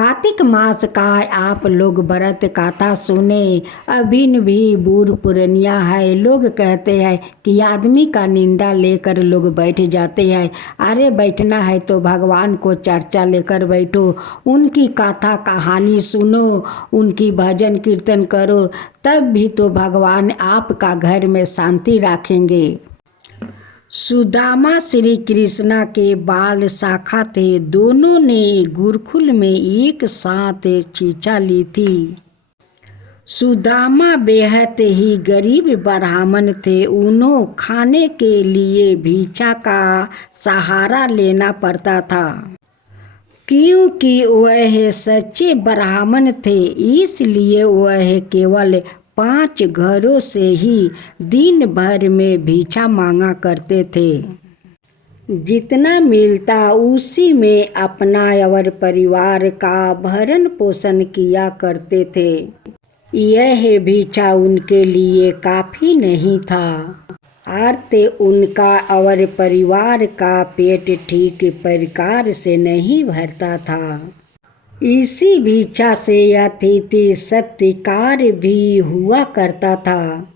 कार्तिक मास का आप लोग व्रत कथा सुने। अभिन भी बूढ़ पुरनिया है, लोग कहते हैं कि आदमी का निंदा लेकर लोग बैठ जाते हैं। अरे बैठना है तो भगवान को चर्चा लेकर बैठो, उनकी कथा कहानी सुनो, उनकी भजन कीर्तन करो, तब भी तो भगवान आपका घर में शांति रखेंगे। सुदामा श्री कृष्णा के बाल शाखा थे। दोनों ने गुरुकुल में एक साथ शिक्षा ली थी। सुदामा बेहद ही गरीब ब्राह्मण थे। उन्हें खाने के लिए भिक्षा का सहारा लेना पड़ता था, क्योंकि वह सच्चे ब्राह्मण थे। इसलिए वह केवल 5 घरों से ही दिन भर में भिक्षा मांगा करते थे। जितना मिलता उसी में अपना और परिवार का भरण पोषण किया करते थे। यह भिक्षा उनके लिए काफी नहीं था, अर्थ उनका और परिवार का पेट ठीक प्रकार से नहीं भरता था। इसी भिक्षा से अतिथि सत्कार भी हुआ करता था।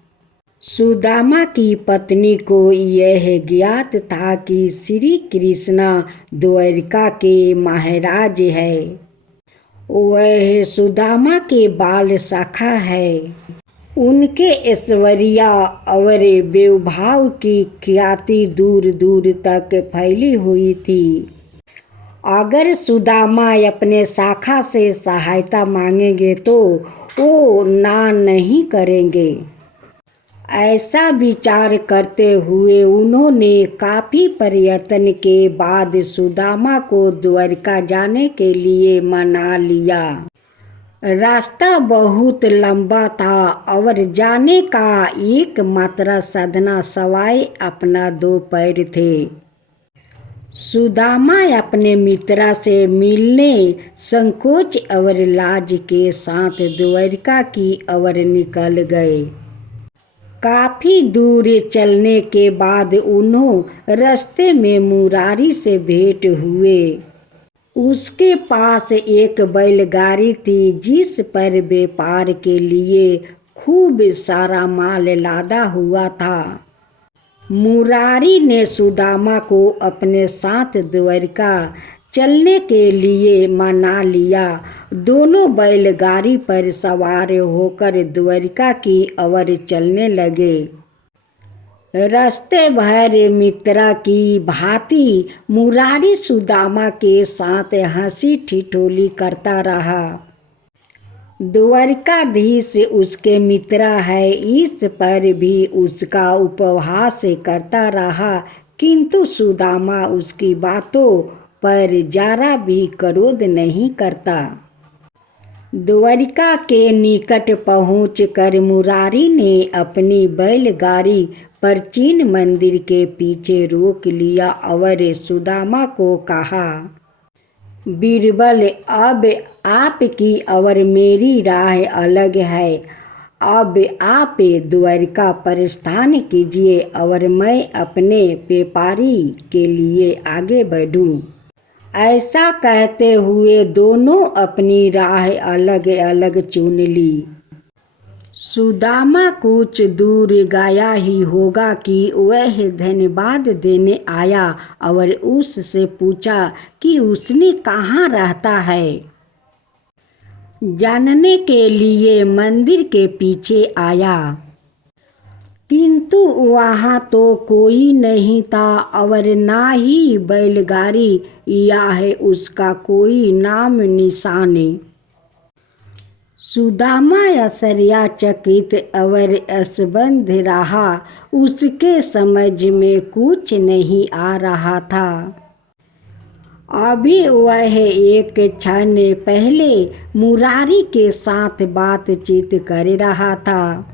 सुदामा की पत्नी को यह ज्ञात था कि श्री कृष्णा द्वारिका के महाराज है। वह सुदामा के बाल शाखा है। उनके ऐश्वर्य और वैभव की ख्याति दूर दूर तक फैली हुई थी। अगर सुदामा अपने शाखा से सहायता मांगेंगे तो वो ना नहीं करेंगे। ऐसा विचार करते हुए उन्होंने काफी प्रयत्न के बाद सुदामा को द्वारिका जाने के लिए मना लिया। रास्ता बहुत लंबा था और जाने का एकमात्र साधन सवाई अपना 2 पैर थे। सुदामा अपने मित्रा से मिलने संकोच और लाज के साथ द्वारिका की ओर निकल गए। काफी दूर चलने के बाद उन्हें रास्ते में मुरारी से भेंट हुए। उसके पास एक बैलगाड़ी थी जिस पर व्यापार के लिए खूब सारा माल लादा हुआ था। मुरारी ने सुदामा को अपने साथ द्वारिका चलने के लिए मना लिया। दोनों बैलगाड़ी पर सवार होकर द्वारिका की ओर चलने लगे। रास्ते भर मित्रा की भांति मुरारी सुदामा के साथ हंसी ठिठोली करता रहा। द्वारिकाधीश उसके मित्र है, इस पर भी उसका उपहास करता रहा, किंतु सुदामा उसकी बातों पर जरा भी क्रोध नहीं करता। द्वारिका के निकट पहुंचकर मुरारी ने अपनी बैलगाड़ी प्राचीन मंदिर के पीछे रोक लिया और सुदामा को कहा, बीरबल, अब आपकी और मेरी राह अलग है। अब आप द्वारिका प्रस्थान कीजिए और मैं अपने व्यापारी के लिए आगे बढ़ूं। ऐसा कहते हुए दोनों अपनी राह अलग अलग चुन ली। सुदामा कुछ दूर गया ही होगा कि वह धन्यवाद देने आया और उससे पूछा कि उसने कहाँ रहता है। जानने के लिए मंदिर के पीछे आया, किंतु वहाँ तो कोई नहीं था और ना ही बैलगाड़ी या है उसका कोई नाम निशान। सुदामा आश्चर्यचकित और असंबद्ध रहा। उसके समझ में कुछ नहीं आ रहा था। अभी वह एक क्षण पहले मुरारी के साथ बातचीत कर रहा था,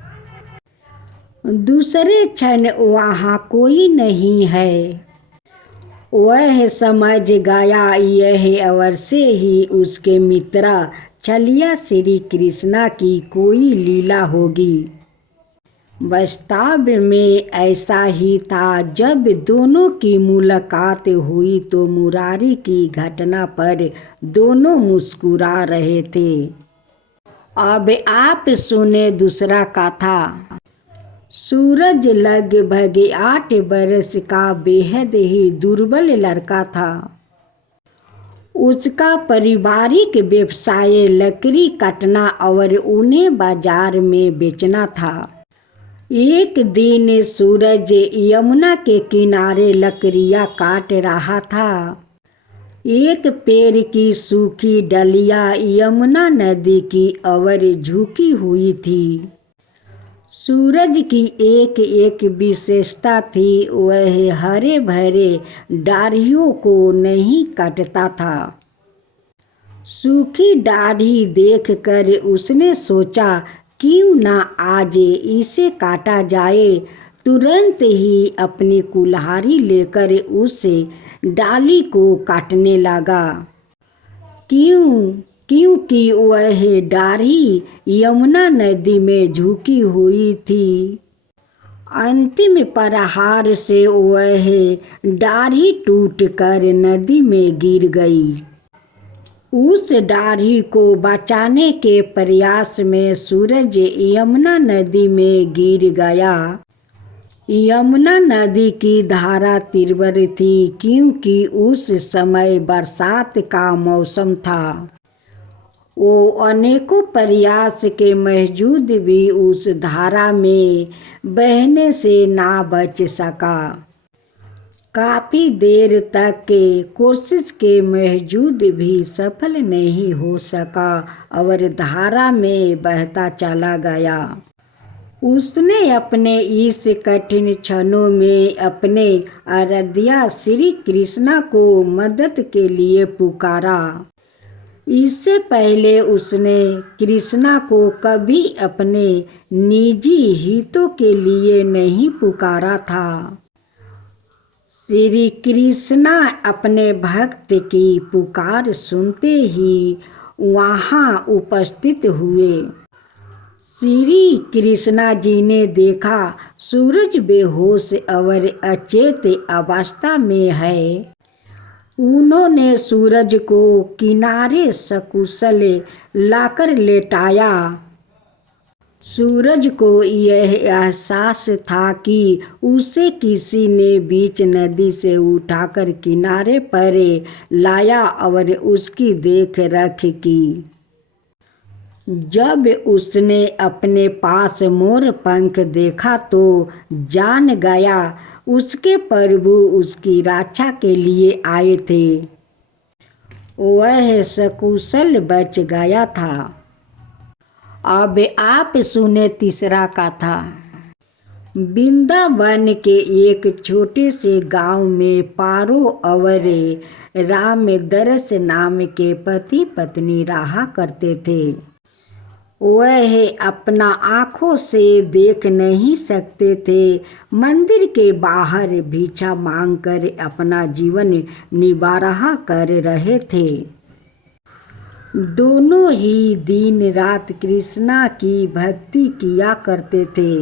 दूसरे क्षण वहाँ कोई नहीं है। वह समझ गया यह अवश्य ही उसके मित्र छलिया श्री कृष्णा की कोई लीला होगी। वास्तव में ऐसा ही था। जब दोनों की मुलाकात हुई तो मुरारी की घटना पर दोनों मुस्कुरा रहे थे। अब आप सुने दूसरा कथा। सूरज लगभग 8 बरस का बेहद ही दुर्बल लड़का था। उसका पारिवारिक व्यवसाय लकड़ी काटना और उन्हें बाजार में बेचना था। एक दिन सूरज यमुना के किनारे लकड़ियाँ काट रहा था। एक पेड़ की सूखी डलियाँ यमुना नदी की ओर झुकी हुई थी। सूरज की एक एक विशेषता थी, वह हरे भरे डाढ़ियों को नहीं काटता था। सूखी डाढ़ी देखकर उसने सोचा, क्यों ना आज इसे काटा जाए। तुरंत ही अपनी कुल्हाड़ी लेकर उस डाली को काटने लगा। क्योंकि वह डाढ़ी यमुना नदी में झुकी हुई थी। अंतिम प्रहार से वह डाढ़ी टूटकर नदी में गिर गई। उस डाढ़ी को बचाने के प्रयास में सूरज यमुना नदी में गिर गया। यमुना नदी की धारा तीव्र थी, क्योंकि उस समय बरसात का मौसम था। वो अनेकों प्रयास के बावजूद भी उस धारा में बहने से ना बच सका। काफ़ी देर तक के कोशिश के बावजूद भी सफल नहीं हो सका और धारा में बहता चला गया। उसने अपने इस कठिन क्षणों में अपने आराध्य श्री कृष्णा को मदद के लिए पुकारा। इससे पहले उसने कृष्णा को कभी अपने निजी हितों के लिए नहीं पुकारा था। श्री कृष्णा अपने भक्त की पुकार सुनते ही वहाँ उपस्थित हुए। श्री कृष्णा जी ने देखा सूरज बेहोश और अचेत अवस्था में है। उन्होंने सूरज को किनारे सकुशल लाकर लेटाया। सूरज को यह एहसास था कि उसे किसी ने बीच नदी से उठाकर किनारे पर लाया और उसकी देख रेख की। जब उसने अपने पास मोर पंख देखा तो जान गया उसके प्रभु उसकी रक्षा के लिए आए थे। वह सकुशल बच गया था। अब आप सुने तीसरा कथा। वृंदावन के एक छोटे से गांव में पारो और रामदरस नाम के पति पत्नी रहा करते थे। वह अपना आँखों से देख नहीं सकते थे। मंदिर के बाहर भिक्षा मांगकर अपना जीवन निर्वाह कर रहे थे। दोनों ही दिन रात कृष्णा की भक्ति किया करते थे।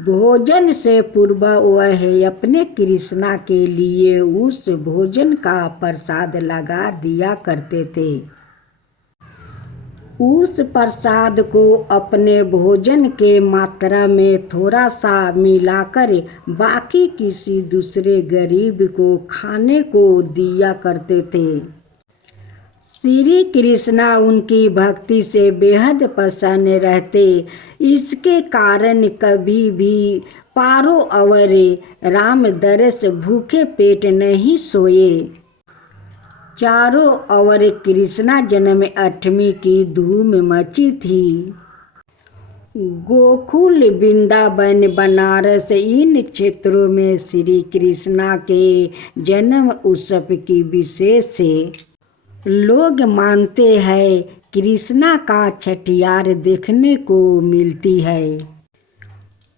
भोजन से पूर्व वह अपने कृष्णा के लिए उस भोजन का प्रसाद लगा दिया करते थे। उस प्रसाद को अपने भोजन के मात्रा में थोड़ा सा मिलाकर बाकी किसी दूसरे गरीब को खाने को दिया करते थे। श्री कृष्णा उनकी भक्ति से बेहद प्रसन्न रहते। इसके कारण कभी भी पारो और रामदरस भूखे पेट नहीं सोए। चारों ओर कृष्णा जन्माष्टमी की धूम मची थी। गोकुल, वृंदावन, बनारस इन क्षेत्रों में श्री कृष्णा के जन्म उत्सव की विशेष लोग मानते हैं। कृष्णा का छठियार देखने को मिलती है।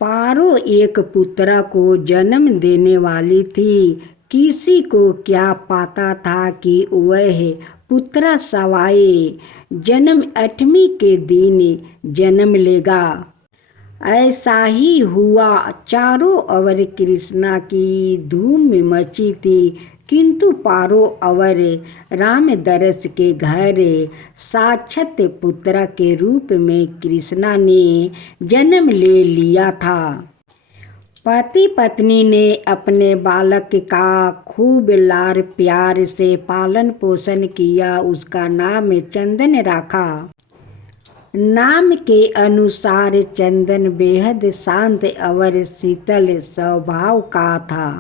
पारो एक पुत्र को जन्म देने वाली थी। किसी को क्या पता था कि वह पुत्र सवाई जन्माष्टमी के दिन जन्म लेगा। ऐसा ही हुआ। चारों ओर कृष्णा की धूम मची थी, किंतु पारों ओर रामदरस के घर साक्षात पुत्र के रूप में कृष्णा ने जन्म ले लिया था। पति पत्नी ने अपने बालक का खूब लाड़ प्यार से पालन पोषण किया। उसका नाम चंदन रखा। नाम के अनुसार चंदन बेहद शांत और शीतल स्वभाव का था।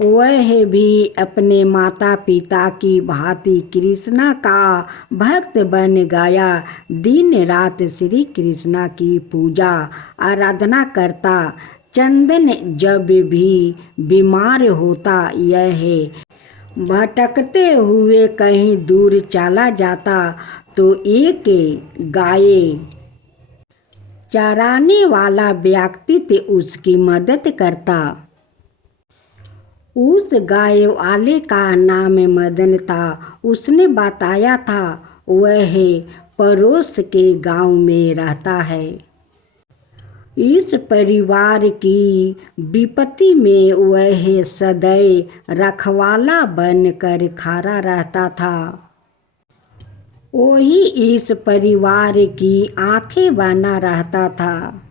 वह भी अपने माता पिता की भांति कृष्णा का भक्त बन गया। दिन रात श्री कृष्णा की पूजा आराधना करता। चंदन जब भी बीमार होता, यह भटकते हुए कहीं दूर चला जाता तो एक गाय चराने वाला व्यक्ति उसकी मदद करता। उस गाय वाले का नाम मदन था। उसने बताया था वह पड़ोस के गांव में रहता है। इस परिवार की विपत्ति में वह सदैव रखवाला बनकर खड़ा रहता था। वही इस परिवार की आंखें बना रहता था।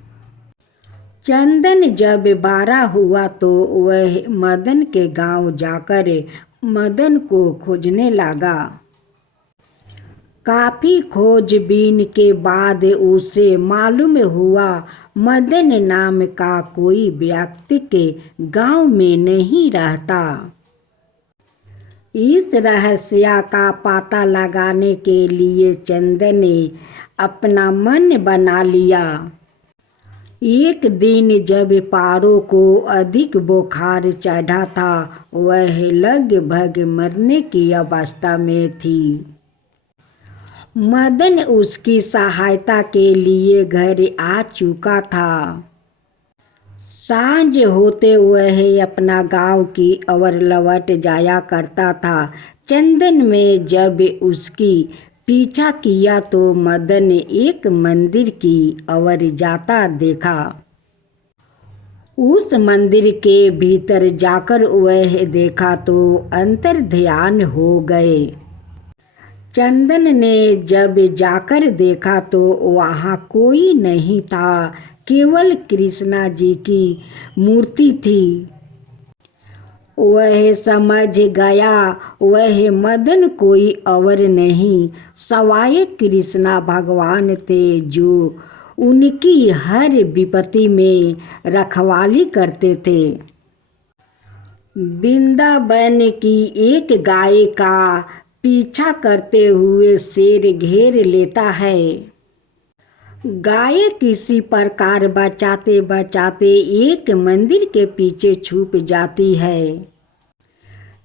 चंदन जब बड़ा हुआ तो वह मदन के गांव जाकर मदन को खोजने लगा। काफी खोजबीन के बाद उसे मालूम हुआ मदन नाम का कोई व्यक्ति के गांव में नहीं रहता। इस रहस्य का पता लगाने के लिए चंदन ने अपना मन बना लिया। एक दिन जब पारो को अधिक बुखार चढ़ा था, वह लगभग मरने की अवस्था में थी। मदन उसकी सहायता के लिए घर आ चुका था। सांझ होते वह अपना गांव की ओर लौट जाया करता था। चंदन में जब उसकी पीछा किया तो मदन ने एक मंदिर की ओर जाता देखा। उस मंदिर के भीतर जाकर वह देखा तो अंतर्ध्यान हो गए। चंदन ने जब जाकर देखा तो वहाँ कोई नहीं था, केवल कृष्णा जी की मूर्ति थी। वह समझ गया वह मदन कोई और नहीं, सवाए कृष्णा भगवान थे जो उनकी हर विपत्ति में रखवाली करते थे। वृंदावन की एक गाय का पीछा करते हुए शेर घेर लेता है। गाय किसी प्रकार बचाते बचाते एक मंदिर के पीछे छुप जाती है।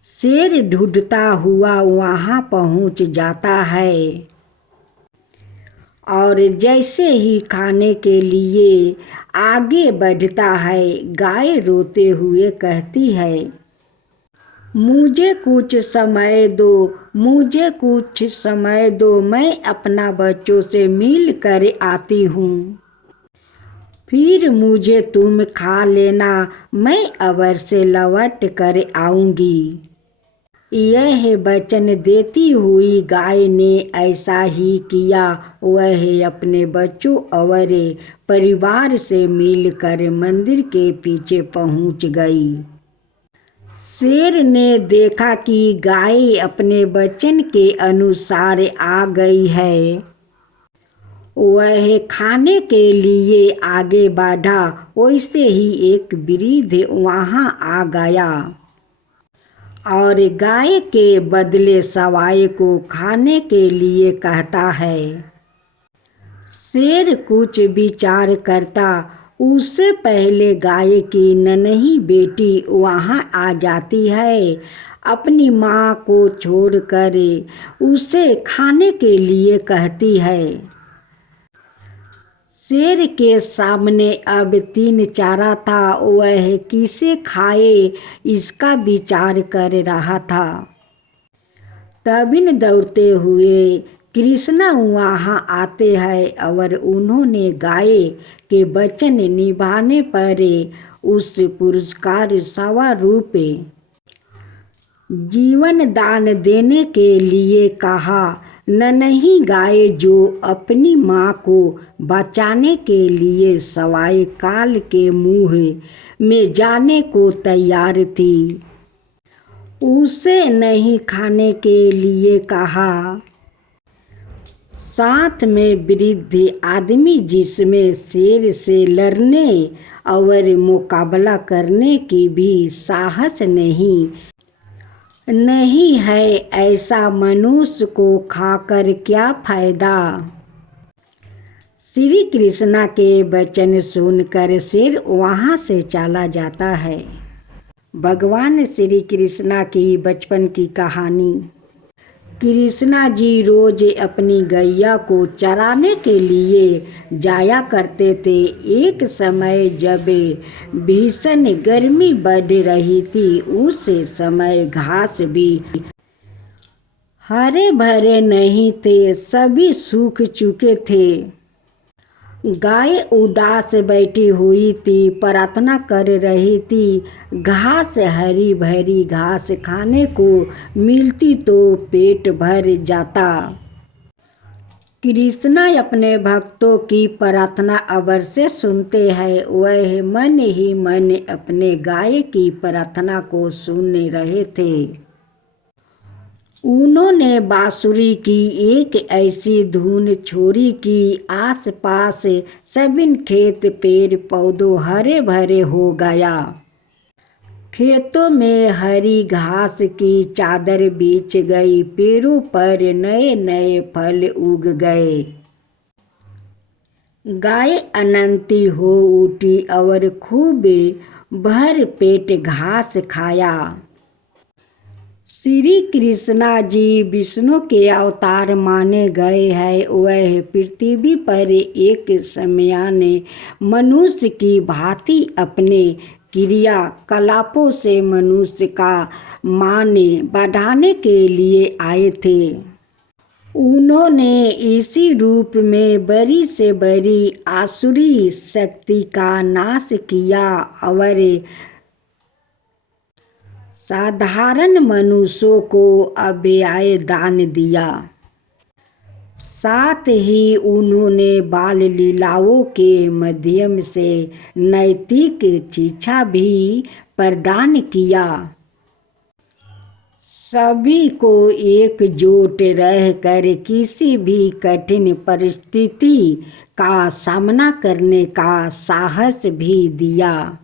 शेर ढूंढता हुआ वहां पहुंच जाता है और जैसे ही खाने के लिए आगे बढ़ता है, गाय रोते हुए कहती है, मुझे कुछ समय दो, मुझे कुछ समय दो, मैं अपना बच्चों से मिल कर आती हूँ, फिर मुझे तुम खा लेना, मैं अवश्य लौट कर आऊँगी। यह वचन देती हुई गाय ने ऐसा ही किया। वह अपने बच्चों और परिवार से मिलकर मंदिर के पीछे पहुँच गई। शेर ने देखा कि गाय अपने वचन के अनुसार आ गई है। वह खाने के लिए आगे बढ़ा, वैसे ही एक वृद्ध वहां आ गया और गाय के बदले सवाई को खाने के लिए कहता है। शेर कुछ विचार करता, उससे पहले गाय की नन्ही बेटी वहां आ जाती है। अपनी माँ को छोड़कर उसे खाने के लिए कहती है। शेर के सामने अब 3 चारा था, वह किसे खाए इसका विचार कर रहा था। तभी दौड़ते हुए कृष्णा वहाँ आते हैं और उन्होंने गाय के वचन निभाने पर उस पुरस्कार 1.25 रुपये जीवन दान देने के लिए कहा। नन्ही गाय जो अपनी माँ को बचाने के लिए सवाई काल के मुँह में जाने को तैयार थी, उसे नहीं खाने के लिए कहा। साथ में वृद्ध आदमी जिसमें शेर से लड़ने और मुकाबला करने की भी साहस नहीं है, ऐसा मनुष्य को खाकर क्या फायदा। श्री कृष्णा के वचन सुनकर शेर वहाँ से चला जाता है। भगवान श्री कृष्णा की बचपन की कहानी। कृष्णा जी रोज अपनी गैया को चराने के लिए जाया करते थे। एक समय जब भीषण गर्मी बढ़ रही थी, उस समय घास भी हरे भरे नहीं थे, सभी सूख चुके थे। गाय उदास बैठी हुई थी, प्रार्थना कर रही थी। घास, हरी भरी घास खाने को मिलती तो पेट भर जाता। कृष्णा अपने भक्तों की प्रार्थना अवश्य सुनते हैं। वह मन ही मन अपने गाय की प्रार्थना को सुन रहे थे। उन्होंने बांसुरी की एक ऐसी धुन छोड़ी कि आसपास सभी खेत पेड़ पौधों हरे भरे हो गया। खेतों में हरी घास की चादर बिछ गई, पेड़ों पर नए नए फल उग गए। गाय आनंदी हो उठी और खूब भर पेट घास खाया। श्री कृष्णा जी विष्णु के अवतार माने गए हैं। वह पृथ्वी पर एक समान मनुष्य की भांति अपने क्रियाकलापों से मनुष्य का मान बढ़ाने के लिए आए थे। उन्होंने इसी रूप में बड़ी से बड़ी आसुरी शक्ति का नाश किया और साधारण मनुष्यों को अभय दान दिया। साथ ही उन्होंने बाल लीलाओं के माध्यम से नैतिक शिक्षा भी प्रदान किया। सभी को एकजुट रहकर किसी भी कठिन परिस्थिति का सामना करने का साहस भी दिया।